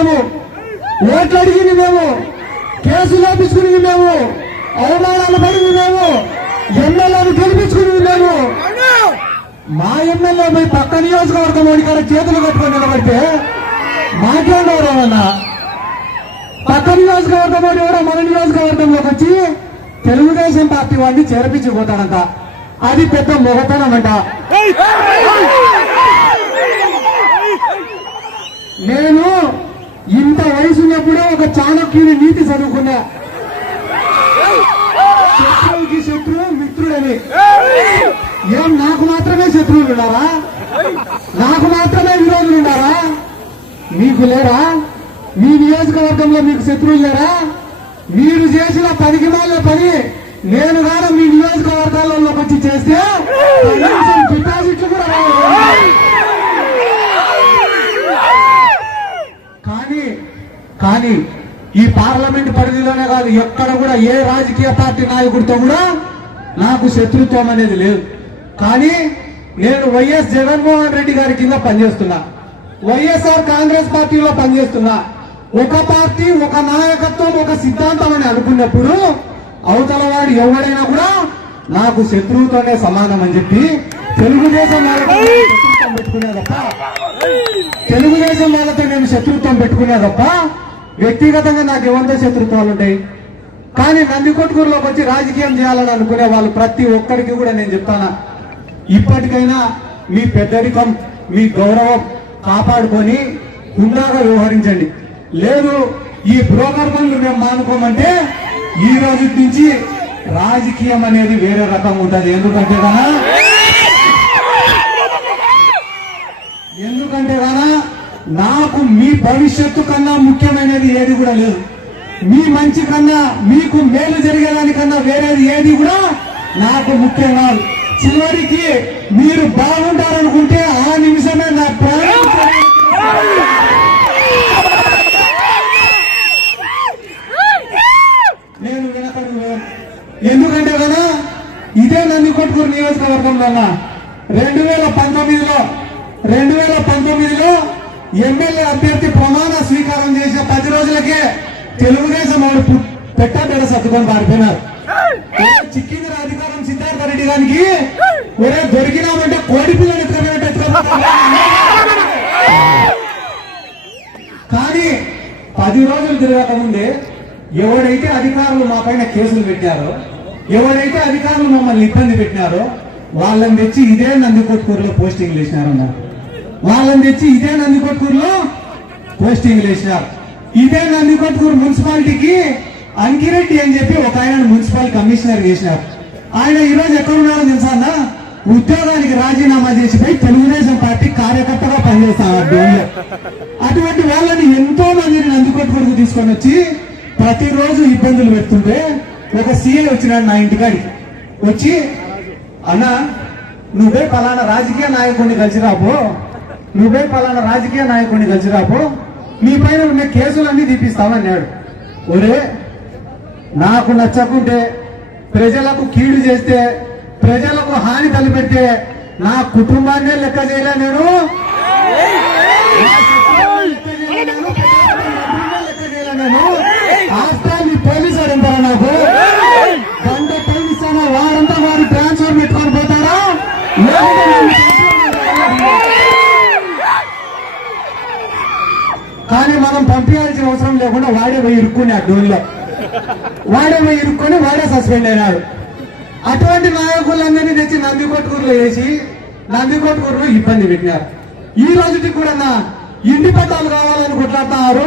మేము ఓట్లు అడిగింది మేము కేసులు ఆపించుకునేది మేము అవమానాలు పడింది మేము ఎమ్మెల్యేలు గెలిపించుకునేది మేము మా ఎమ్మెల్యే మీ పక్క నియోజకవర్గం ఓడికాడ చేతులు కట్టుకొని నిలబడితే మాకేం పక్క నియోజకవర్గం వాడు ఎవరో మన నియోజకవర్గంలోకి వచ్చి తెలుగుదేశం పార్టీ వాడిని చేర్పించిపోతాడంట అది పెద్ద మొగతనం అంట నేను కూడా ఒక చాణక్యుని నీతి చదువుకున్నా. శత్రువుకి శత్రువు మిత్రుడని. ఏం నాకు మాత్రమే శత్రువులు ఉన్నారా? నాకు మాత్రమే విరోధులు ఉన్నారా? మీకు లేరా? మీ నియోజకవర్గంలో మీకు శత్రువులు లేరా? మీరు చేసిన పనికి మాల పని నేను గాన మీ నియోజకవర్గాలలో వచ్చి చేస్తే కనీసం డిపాజిట్లు కూడా రావు. కానీ కానీ ఈ పార్లమెంట్ పరిధిలోనే కాదు ఎక్కడ కూడా ఏ రాజకీయ పార్టీ నాయకుడితో కూడా నాకు శత్రుత్వం అనేది లేదు. కానీ నేను వైఎస్ జగన్మోహన్ రెడ్డి గారి కింద పనిచేస్తున్నా. వైఎస్ఆర్ కాంగ్రెస్ పార్టీలో పనిచేస్తున్నా. ఒక పార్టీ ఒక నాయకత్వం ఒక సిద్ధాంతం అని అనుకున్నప్పుడు అవతల వాడు ఎవడైనా కూడా నాకు శత్రువుతోనే సమానం అని చెప్పి తెలుగుదేశం వాళ్ళతో శత్రుత్వం పెట్టుకునే తప్ప తెలుగుదేశం వాళ్ళతో నేను శత్రుత్వం పెట్టుకునే తప్ప వ్యక్తిగతంగా నాకు ఎవరితో శత్రుత్వాలు ఉంటాయి? కానీ నందికొట్టుకూరులోకి వచ్చి రాజకీయం చేయాలని అనుకునే వాళ్ళు ప్రతి ఒక్కరికి కూడా నేను చెప్తానా? ఇప్పటికైనా మీ పెద్దరికం మీ గౌరవం కాపాడుకొని హుండాగా వ్యవహరించండి. లేదు ఈ బ్రోకర్ పనులు మేము మానుకోమంటే ఈ రోజు నుంచి రాజకీయం అనేది వేరే రకం ఉంటుంది. ఎందుకంటే కదా ఎందుకంటే గానా నాకు మీ భవిష్యత్తు కన్నా ముఖ్యమైనది ఏది కూడా లేదు. మీ మంచి కన్నా మీకు మేలు జరిగేదానికన్నా వేరేది ఏది కూడా నాకు ముఖ్యం కాదు. చివరికి మీరు బాగుంటారనుకుంటే ఆ నిమిషమే నా ప్రాణం నేను వినకడు ఎందుకంటే కదా ఇదే నందికొట్కూరు నియోజకవర్గంలో రెండు వేల పంతొమ్మిదిలో రెండు వేల పంతొమ్మిదిలో ఎమ్మెల్యే అభ్యర్థి ప్రమాణ స్వీకారం చేసిన పది రోజులకే తెలుగుదేశం పు- పెట్టబెడ సర్దుకొని పారిపోయినారు. చిక్కింది అధికారం సిద్ధార్థ రెడ్డి గారికి ఒరే దొరికినామంటే కోడి పిల్లలు. కానీ పది రోజులు తిరగక ముందే ఎవడైతే అధికారులు మా పైన కేసులు పెట్టారో ఎవడైతే అధికారులు మమ్మల్ని ఇబ్బంది పెట్టినారో వాళ్ళని తెచ్చి ఇదే నందికొట్కూరులో పోస్టింగ్ వేసినారన్న వాళ్ళని తెచ్చి ఇదే నందికొట్కూరులో పోస్టింగ్ వేసినారు ఇదే నందికొట్కూరు మున్సిపాలిటీకి అంకిరెడ్డి అని చెప్పి ఒక ఆయన మున్సిపల్ కమిషనర్ చేసినారు. ఆయన ఈరోజు ఎక్కడున్నారో ఎక్కడ తెలుసా అన్న? ఉద్యోగానికి రాజీనామా చేసిపోయి తెలుగుదేశం పార్టీ కార్యకర్తగా పనిచేస్తున్నారు డోన్లో అటువంటి వాళ్ళని ఎంతో మందిని నందికొట్టుకొడుకు తీసుకొని వచ్చి ప్రతిరోజు ఇబ్బందులు పెడుతుంటే ఒక సీఏ వచ్చినాడు నా ఇంటికాడికి. వచ్చి అన్న నువ్వే పలానా రాజకీయ నాయకుడిని కలిసి రాబో నువ్వే పలానా రాజకీయ నాయకుడిని కలిసి నీ పైన ఉన్న కేసులన్నీ తీపిస్తావన్నాడు ఒరే నాకు నచ్చకుంటే ప్రజలకు కీడు చేస్తే ప్రజలకు హాని తలపెడితే నా కుటుంబాన్నే లెక్క చేయలే నేను. నా లెక్క మీ పోలీసు అడుగుతారా నాకు? గంట టైం వారంతా వారు ట్రాన్స్ఫర్ పెట్టుకొని పోతారా? కానీ మనం పంపించాల్సిన అవసరం లేకుండా వాడే పోయి ఇరుక్కుని ఆ డోన్లో. వాడే పోయి ఇరుక్కుని వాడే సస్పెండ్ అయినాడు. అటువంటి నాయకులందరినీ తెచ్చి నందికొట్కూరులో వేసి నందికొట్కూరులో ఇబ్బంది పెట్టినారు. ఈ రోజుకి కూడా నా ఇంటి పట్టాలు కావాలని కొట్లాడుతున్నారు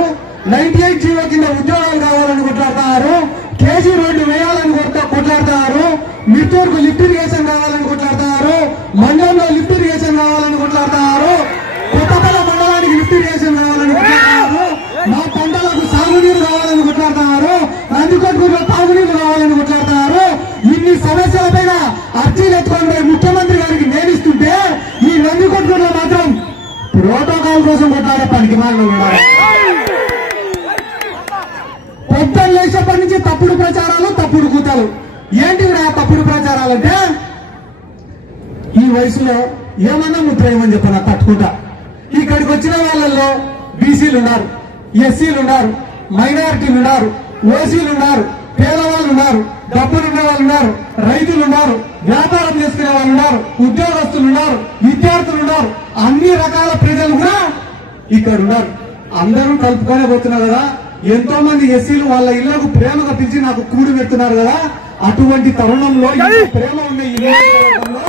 నైన్టీ ఎయిట్ జీవో కింద ఉద్యోగాలు కావాలని కొట్లాడుతున్నారు కేజీ రోడ్డు వేయాలని కొట్లాడుతున్నారు మిత్తూరుకు లిఫ్ట్ ఇరిగేషన్ కావాలని కొట్లాడుతున్నారు మండలంలో లిఫ్ట్ ఇరిగేషన్ కావాలని కొట్లాడుతున్నారు అర్జీలు ఎత్తుకొని ముఖ్యమంత్రి గారికి నియమిస్తుంటే ఈ ఈ నందికొట్కూరులో మాత్రం ప్రోటోకాల్ కోసం కొట్లాడే పనికి మాలను ఉన్నారు పొద్దున్న లేచినప్పటి నుంచి తప్పుడు ప్రచారాలు తప్పుడు కూతలు. ఏంటి ఇక్కడ తప్పుడు ప్రచారాలు అంటే ఈ వయసులో ఏమన్నా ముద్ర ఏమని చెప్పను తట్టుకుంటా. ఇక్కడికి వచ్చిన వాళ్ళల్లో బీసీలు ఉన్నారు ఎస్సీలు ఉన్నారు మైనారిటీలు ఉన్నారు ఓసీలు ఉన్నారు. పేదవాళ్ళు ఉన్నారు డబ్బులు ఉన్న వాళ్ళు ఉన్నారు రైతులు ఉన్నారు వ్యాపారం చేసుకునే వాళ్ళు ఉన్నారు ఉద్యోగస్తులు ఉన్నారు విద్యార్థులు ఉన్నారు అన్ని రకాల ప్రజలు కూడా ఇక్కడ ఉన్నారు. అందరూ కలుపుకొనే పోతున్నారు కదా. ఎంతో మంది ఎస్సీలు వాళ్ళ ఇళ్ళకు ప్రేమగా పిలిచి నాకు కూడి పెడుతున్నారు కదా. అటువంటి తరుణంలో ప్రేమ ఉన్న ఈ నియోజకవర్గంలో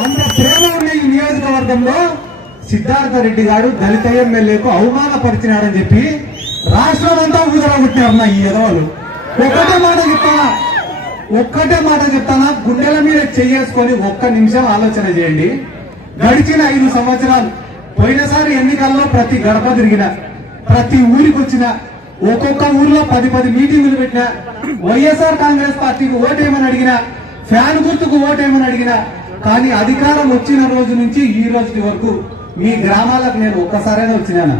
అంత ప్రేమ ఉన్న ఈ నియోజకవర్గంలో సిద్ధార్థ రెడ్డి గారు దళిత ఎమ్మెల్యేకు అవమానపరిచినాడని చెప్పి రాష్ట్రం అంతా ఊదరగొట్టినారు నా ఈ ఎదవలు. ఒక్కటే మాట చెప్తానా? ఒక్కటే మాట చెప్తానా? గుండెల మీద చేసుకొని ఒక్క నిమిషం ఆలోచన చేయండి. గడిచిన ఐదు సంవత్సరాలు పోయినసారి ఎన్నికల్లో ప్రతి గడప తిరిగిన ప్రతి ఊరికి వచ్చిన ఒక్కొక్క ఊర్లో పది పది మీటింగులు పెట్టిన వైఎస్ఆర్ కాంగ్రెస్ పార్టీకి ఓటేమని అడిగినా ఫ్యాన్ గుర్తుకు ఓటేమని అడిగినా కానీ అధికారం వచ్చిన రోజు నుంచి ఈ రోజు వరకు మీ గ్రామాలకు నేను ఒక్కసారైనా వచ్చినాను?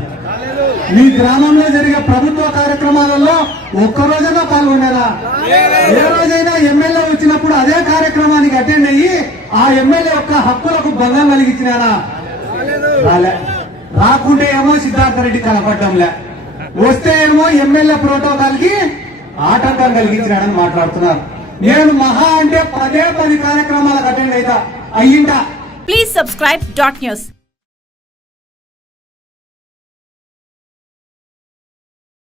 మీ గ్రామంలో జరిగే ప్రభుత్వ కార్యక్రమాలలో ఒక్క రోజైనా పాల్గొనేలా ఏ రోజైనా ఎమ్మెల్యే వచ్చినప్పుడు అదే కార్యక్రమానికి అటెండ్ అయ్యి ఆ ఎమ్మెల్యే యొక్క హక్కులకు భంగం కలిగించినారా? రాలే. రాకుంటే ఏమో సిద్ధార్థ రెడ్డి కనపడటంలే వస్తే ఏమో ఎమ్మెల్యే ప్రోటోకాల్కి ఆటంకం కలిగించినాడని మాట్లాడుతున్నారు. నేను మహా అంటే పదే పది కార్యక్రమాలకు అటెండ్ అయితా. అయ్యిందా ప్లీజ్ సబ్స్క్రైబ్ డాట్ న్యూస్